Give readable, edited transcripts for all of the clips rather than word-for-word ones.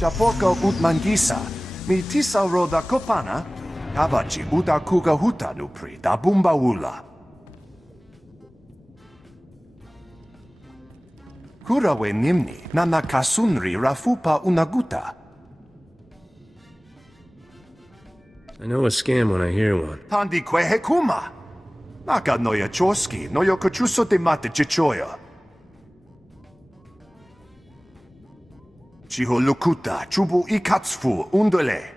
Chaporka utmangisa, mi tisa roda kopana, kabachi uta kuga huta nupri da bumbaula. Kurawe nimni nana kasunri rafupa unaguta. I know a scam when I hear one. Tandi kwe hekuma. Naka noya choski, noyo kochuso de mate chichoya. Chiho lukuta, chubu ikatsufu, undole.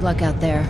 Good luck out there.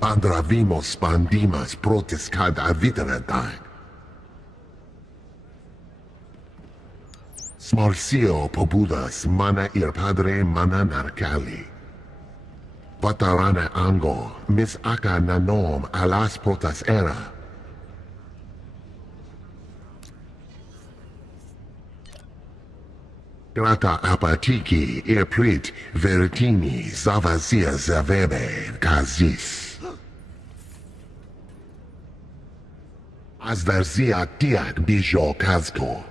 Andravimos bandimas protes cad aviterentai. Smarcio pobudas mana ir padre mana narcali. Vatarana ango mis aka nanom alas protas era. Grata apatiki irprit veritini zavazia zavebe kazis. Azverzia tiak bijo kazko.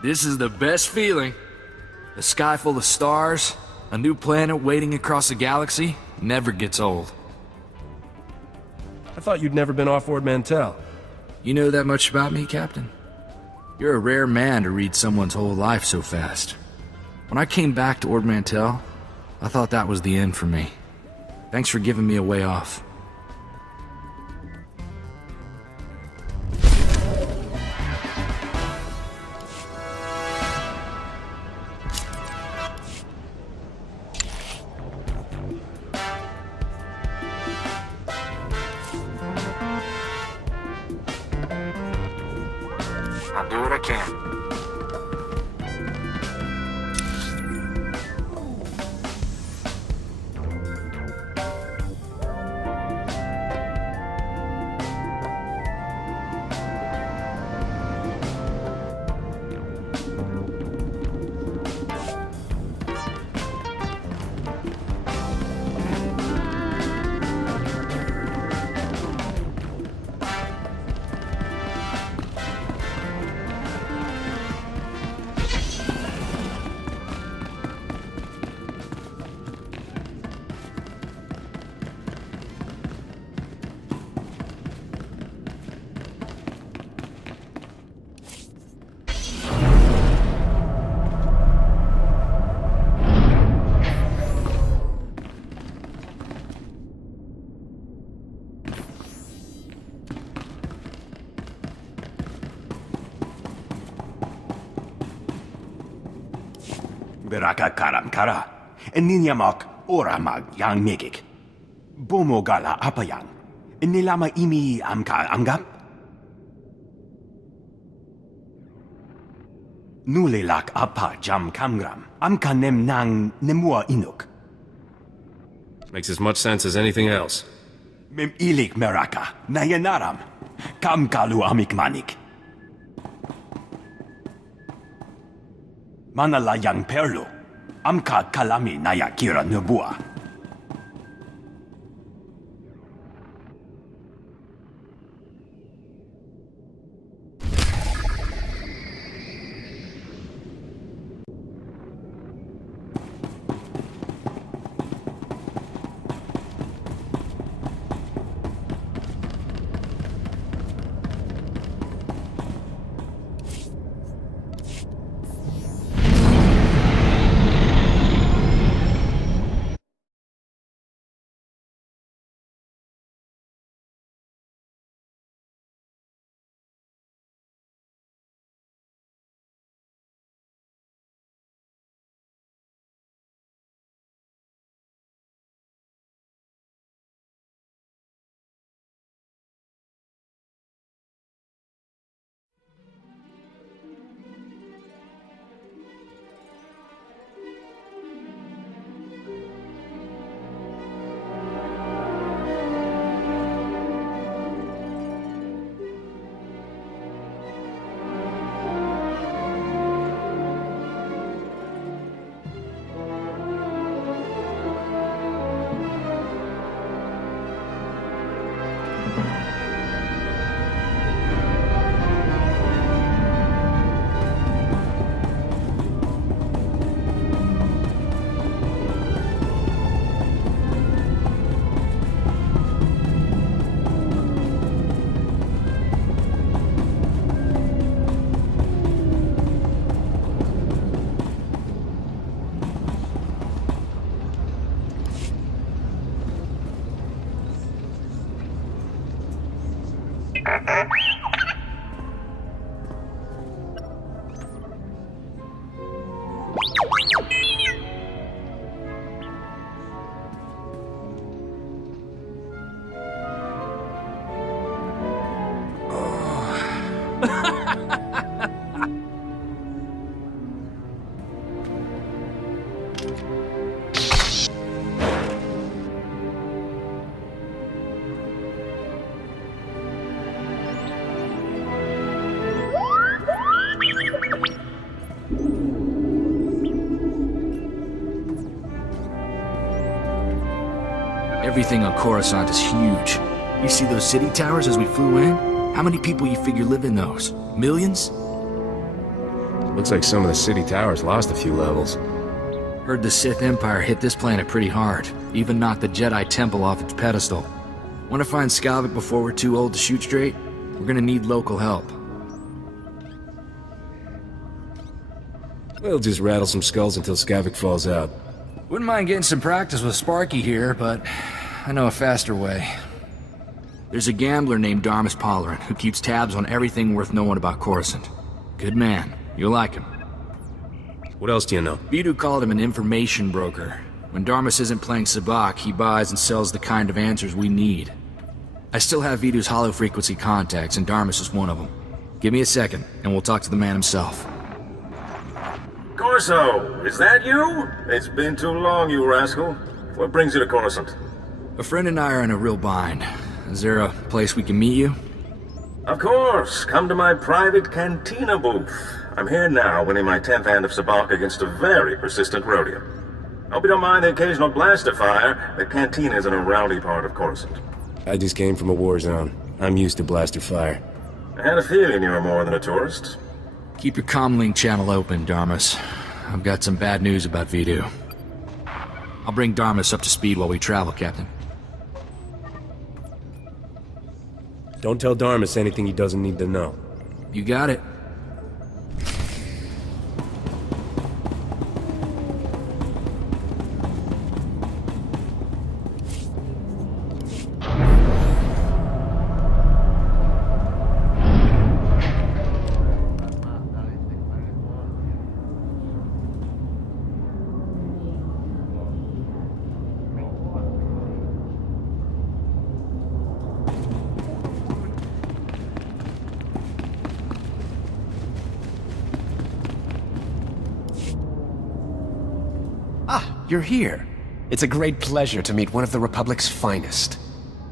This is the best feeling. A sky full of stars, a new planet waiting across the galaxy, never gets old. I thought you'd never been off Ord Mantell. You know that much about me, Captain? You're a rare man to read someone's whole life so fast. When I came back to Ord Mantell, I thought that was the end for me. Thanks for giving me a way off. I'll do what I can. Beraka karam kara. Ninyamak oramag yang megik. Bomogala apayang. Nilama imi amka anggap? Nulilak apa jam kamgram. Amka nem nang nemua inuk. Makes as much sense as anything else. Mem ilik meraka. Nayanaram. Kam kalu amik manik. Manala yang perlu. Amka kalami naya kira nubua. Everything on Coruscant is huge. You see those city towers as we flew in? How many people you figure live in those? Millions? Looks like some of the city towers lost a few levels. Heard the Sith Empire hit this planet pretty hard. Even knocked the Jedi Temple off its pedestal. Want to find Skavik before we're too old to shoot straight? We're gonna need local help. We'll just rattle some skulls until Skavik falls out. Wouldn't mind getting some practice with Sparky here, but I know a faster way. There's a gambler named Darmus Polarin who keeps tabs on everything worth knowing about Coruscant. Good man. You'll like him. What else do you know? Vidu called him an information broker. When Darmus isn't playing Sabak, he buys and sells the kind of answers we need. I still have Vidu's hollow-frequency contacts, and Darmus is one of them. Give me a second, and we'll talk to the man himself. Corso, is that you? It's been too long, you rascal. What brings you to Coruscant? A friend and I are in a real bind. Is there a place we can meet you? Of course. Come to my private cantina booth. I'm here now, winning my 10th hand of Sabak against a very persistent rodeo. Hope you don't mind the occasional blaster fire. The cantina is in a rowdy part of Coruscant. I just came from a war zone. I'm used to blaster fire. I had a feeling you were more than a tourist. Keep your comlink channel open, Darmus. I've got some bad news about Vidu. I'll bring Darmus up to speed while we travel, Captain. Don't tell Darmus anything he doesn't need to know. You got it. you're here. It's a great pleasure to meet one of the Republic's finest.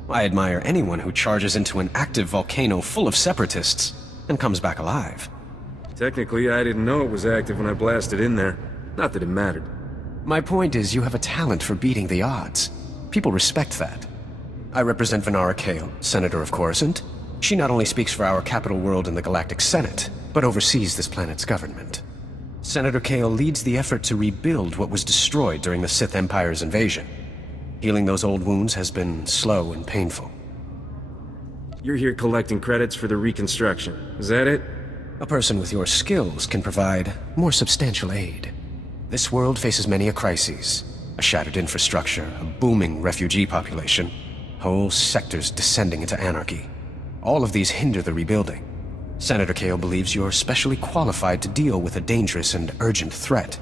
I admire anyone who charges into an active volcano full of separatists and comes back alive. Technically, I didn't know it was active when I blasted in there. Not that it mattered. My point is, you have a talent for beating the odds. People respect that. I represent Venara Kale, Senator of Coruscant. She not only speaks for our capital world in the Galactic Senate, but oversees this planet's government. Senator Kale leads the effort to rebuild what was destroyed during the Sith Empire's invasion. Healing those old wounds has been slow and painful. You're here collecting credits for the reconstruction. Is that it? A person with your skills can provide more substantial aid. This world faces many a crisis. A shattered infrastructure, a booming refugee population, whole sectors descending into anarchy. All of these hinder the rebuilding. Senator Kale believes you're specially qualified to deal with a dangerous and urgent threat.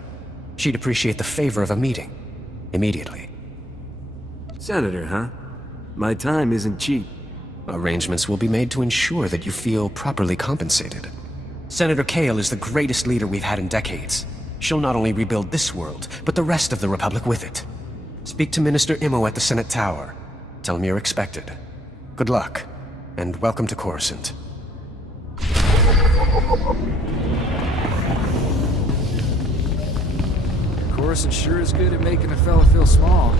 She'd appreciate the favor of a meeting. Immediately. Senator, huh? My time isn't cheap. Arrangements will be made to ensure that you feel properly compensated. Senator Kale is the greatest leader we've had in decades. She'll not only rebuild this world, but the rest of the Republic with it. Speak to Minister Imo at the Senate Tower. Tell him you're expected. Good luck, and welcome to Coruscant. Coruscant sure is good at making a fella feel small.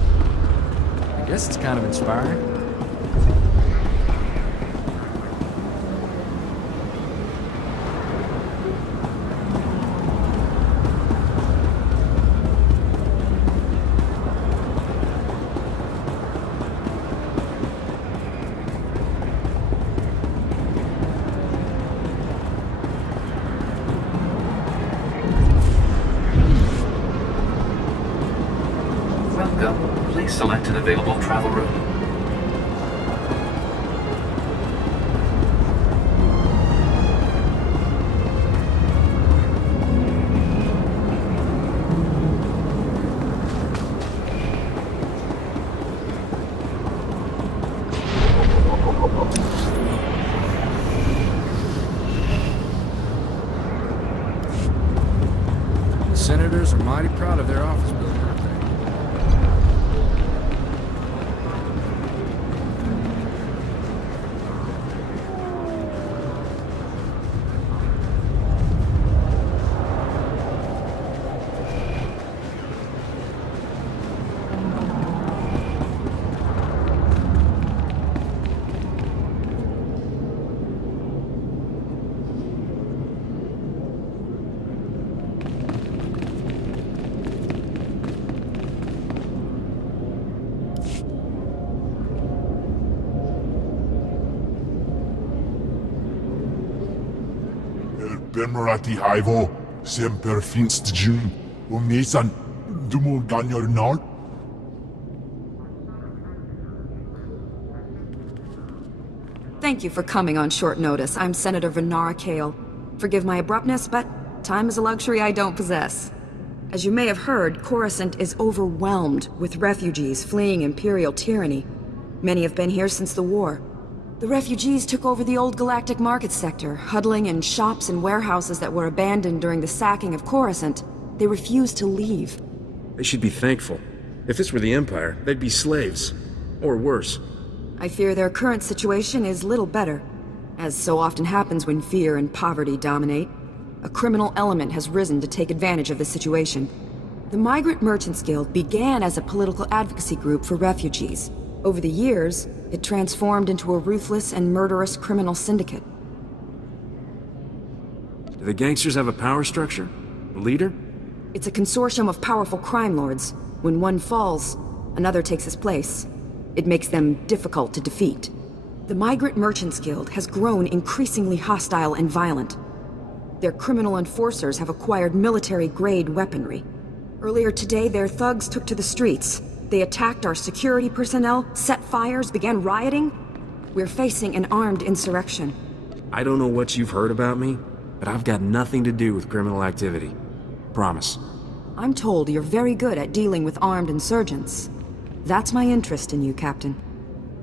I guess it's kind of inspiring. Welcome. Please select an available travel room. The senators are mighty proud of their office building, aren't they? Bemerati Haivo, Semper Finst Jun, Umesan, Dumul Ganyor Nal. Thank you for coming on short notice. I'm Senator Venara Kale. Forgive my abruptness, but time is a luxury I don't possess. As you may have heard, Coruscant is overwhelmed with refugees fleeing Imperial tyranny. Many have been here since the war. The refugees took over the old galactic market sector, huddling in shops and warehouses that were abandoned during the sacking of Coruscant. They refused to leave. They should be thankful. If this were the Empire, they'd be slaves. Or worse. I fear their current situation is little better. As so often happens when fear and poverty dominate, a criminal element has risen to take advantage of the situation. The Migrant Merchants Guild began as a political advocacy group for refugees. Over the years, it transformed into a ruthless and murderous criminal syndicate. Do the gangsters have a power structure? A leader? It's a consortium of powerful crime lords. When one falls, another takes his place. It makes them difficult to defeat. The Migrant Merchants Guild has grown increasingly hostile and violent. Their criminal enforcers have acquired military-grade weaponry. Earlier today, their thugs took to the streets. They attacked our security personnel, set fires, began rioting. We're facing an armed insurrection. I don't know what you've heard about me, but I've got nothing to do with criminal activity. Promise. I'm told you're very good at dealing with armed insurgents. That's my interest in you, Captain.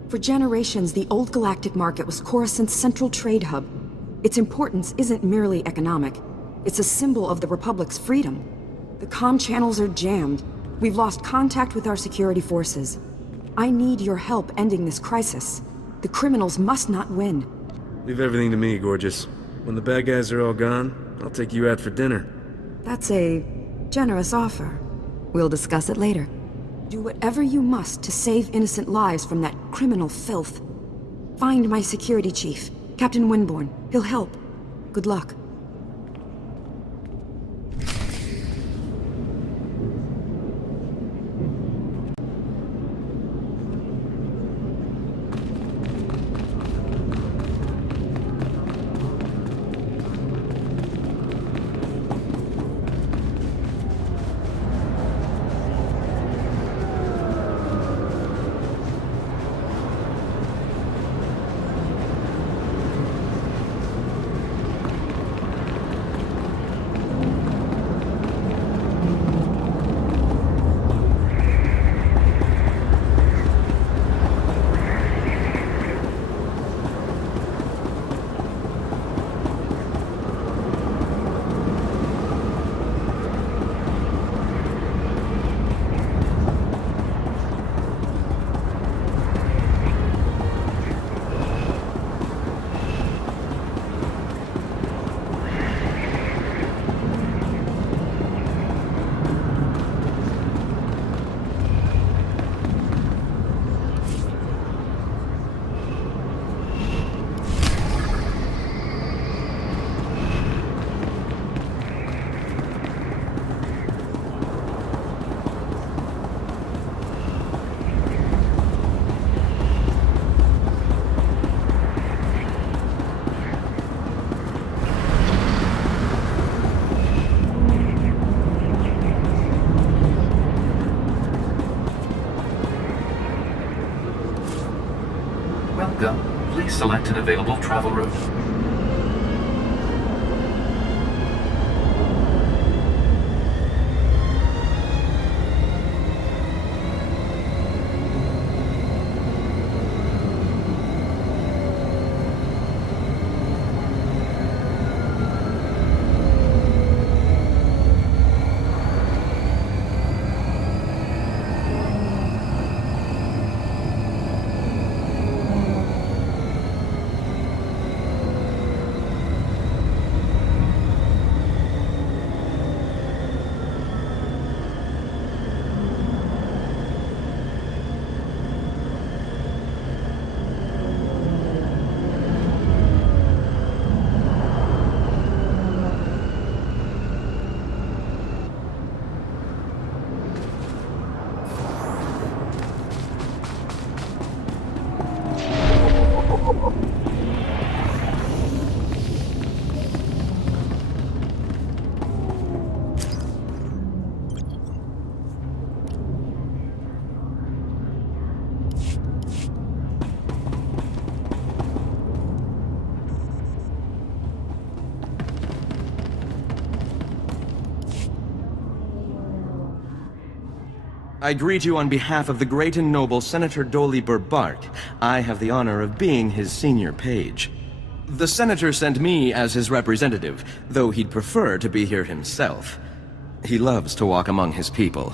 For generations, the old galactic market was Coruscant's central trade hub. Its importance isn't merely economic. It's a symbol of the Republic's freedom. The comm channels are jammed. We've lost contact with our security forces. I need your help ending this crisis. The criminals must not win. Leave everything to me, Gorgeous. When the bad guys are all gone, I'll take you out for dinner. That's a generous offer. We'll discuss it later. Do whatever you must to save innocent lives from that criminal filth. Find my security chief, Captain Winborn. He'll help. Good luck. Please select an available travel route. I greet you on behalf of the great and noble Senator Dolly Burbark. I have the honor of being his senior page. The Senator sent me as his representative, though he'd prefer to be here himself. He loves to walk among his people.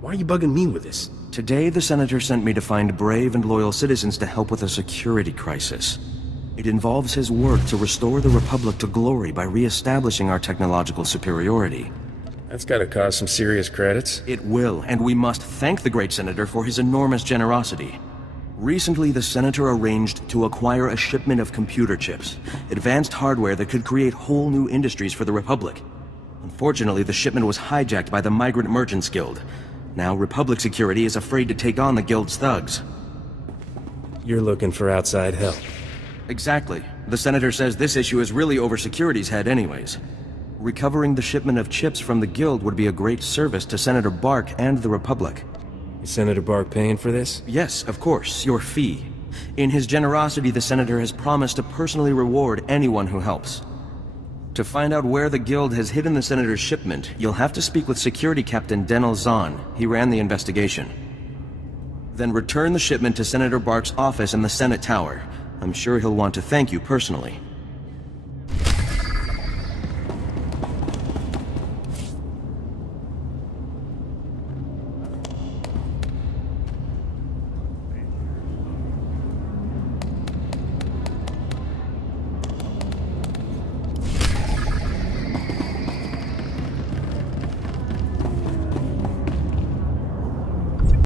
Why are you bugging me with this? Today, the Senator sent me to find brave and loyal citizens to help with a security crisis. It involves his work to restore the Republic to glory by re-establishing our technological superiority. That's gotta cause some serious credits. It will, and we must thank the great Senator for his enormous generosity. Recently, the Senator arranged to acquire a shipment of computer chips, advanced hardware that could create whole new industries for the Republic. Unfortunately, the shipment was hijacked by the Migrant Merchants Guild. Now, Republic security is afraid to take on the Guild's thugs. You're looking for outside help. Exactly. The Senator says this issue is really over security's head anyways. Recovering the shipment of chips from the Guild would be a great service to Senator Bark and the Republic. Is Senator Bark paying for this? Yes, of course, your fee. In his generosity, the Senator has promised to personally reward anyone who helps. To find out where the Guild has hidden the Senator's shipment, you'll have to speak with Security Captain Denel Zahn. He ran the investigation. Then return the shipment to Senator Bark's office in the Senate Tower. I'm sure he'll want to thank you personally.